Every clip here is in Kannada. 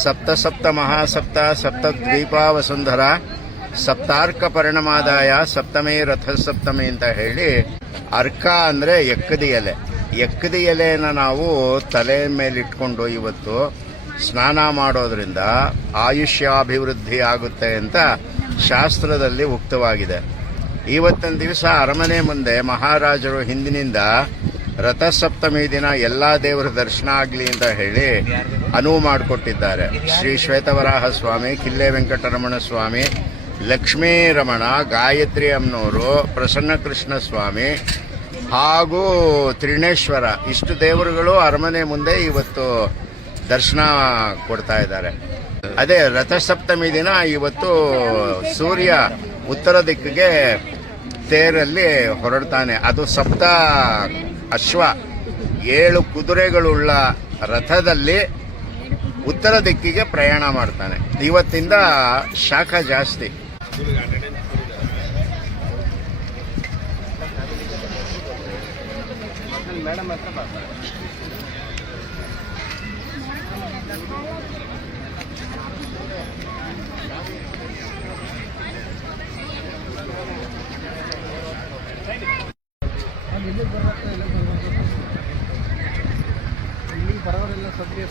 ಸಪ್ತ ಸಪ್ತ ಮಹಾಸಪ್ತ ಸಪ್ತದ್ವೀಪಾ ವಸುಂಧರ ಸಪ್ತಾರ್ಕ ಪರಿಣಮಾದಾಯ ಸಪ್ತಮೇ ರಥ ಸಪ್ತಮಿ ಅಂತ ಹೇಳಿ, ಅರ್ಕ ಅಂದರೆ ಎಕ್ಕದಿ ಎಲೆ. ಎಕ್ಕದಿ ಎಲೆನ ನಾವು ತಲೆ ಮೇಲಿಟ್ಕೊಂಡು ಇವತ್ತು ಸ್ನಾನ ಮಾಡೋದ್ರಿಂದ ಆಯುಷ್ಯಾಭಿವೃದ್ಧಿ ಆಗುತ್ತೆ ಅಂತ ಶಾಸ್ತ್ರದಲ್ಲಿ ಉಕ್ತವಾಗಿದೆ. ಇವತ್ತಿನ ದಿವಸ ಅರಮನೆ ಮುಂದೆ ಮಹಾರಾಜರು ಹಿಂದಿನಿಂದ ರಥಸಪ್ತಮಿ ದಿನ ಎಲ್ಲ ದೇವರ ದರ್ಶನ ಆಗಲಿ ಅಂತ ಹೇಳಿ ಅನುವು ಮಾಡಿಕೊಟ್ಟಿದ್ದಾರೆ. ಶ್ರೀ ಶ್ವೇತವರಾಹ ಸ್ವಾಮಿ, ಕಿಲ್ಲೆ ವೆಂಕಟರಮಣ ಸ್ವಾಮಿ, ಲಕ್ಷ್ಮೀ ರಮಣ, ಗಾಯತ್ರಿ ಅಮ್ಮನವರು, ಪ್ರಸನ್ನ ಕೃಷ್ಣ ಸ್ವಾಮಿ ಹಾಗೂ ತ್ರಿನೇಶ್ವರ, ಇಷ್ಟು ದೇವರುಗಳು ಅರಮನೆ ಮುಂದೆ ಇವತ್ತು ದರ್ಶನ ಕೊಡ್ತಾ ಇದ್ದಾರೆ. ಅದೇ ರಥಸಪ್ತಮಿ ದಿನ ಇವತ್ತು ಸೂರ್ಯ ಉತ್ತರ ದಿಕ್ಕಿಗೆ ತೇರಲ್ಲಿ ಹೊರಡ್ತಾನೆ. ಅದು ಸಪ್ತ ಅಶ್ವ, 7 ಕುದುರೆಗಳುಳ್ಳ ರಥದಲ್ಲಿ ಉತ್ತರ ದಿಕ್ಕಿಗೆ ಪ್ರಯಾಣ ಮಾಡ್ತಾನೆ. ಇವತ್ತಿಂದ ಶಾಖ ಜಾಸ್ತಿ. ಇಲ್ಲಿ ಬರೋರೆಲ್ಲ ಸದ್ಯ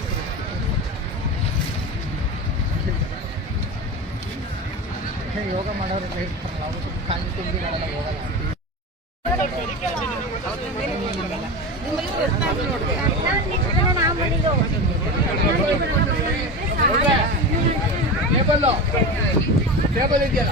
ಯೋಗ ಮಾಡೋರೆಲ್ಲ ಇರ್ತಾರಲ್ಲ, ಅವರು ಸ್ವಲ್ಪ ಕಾಲು ತಿಂಡಿ ಮಾಡಲ್ಲ, ಹೋಗಲ್ಲ. ಟೇಬಲ್ ಇದೆಯಲ್ಲ